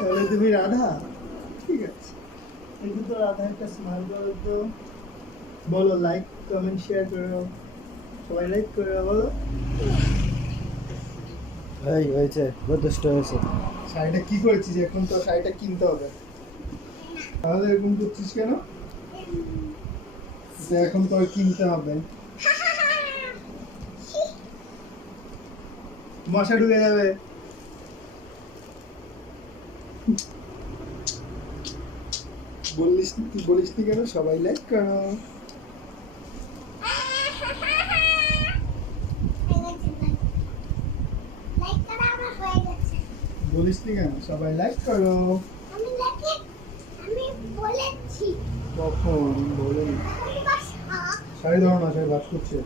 তাহলে তুমি রাধা? ঠিক আছে, একটু তো রাধা একটা স্মাইল করো তো। বলো লাইক কমেন্ট শেয়ার করো, সবাই লাইক করো বলো। এই হয়েছে, যথেষ্ট হয়েছে। শাড়িটা কি করেছিস এখন? তো শাড়িটা কিনতে হবে। তাহলে এরকম করছিস কেন? যে এখন তো কিনতে হবে। মশা ঢুকে যাবে। বলিস তুই বলিস নি কেন সবাই লাইক করো? বলিস নি কেন সবাই লাইক করো? কখন বলেন? শাড়ি ধরো না, শাড়ি ভাত করছে।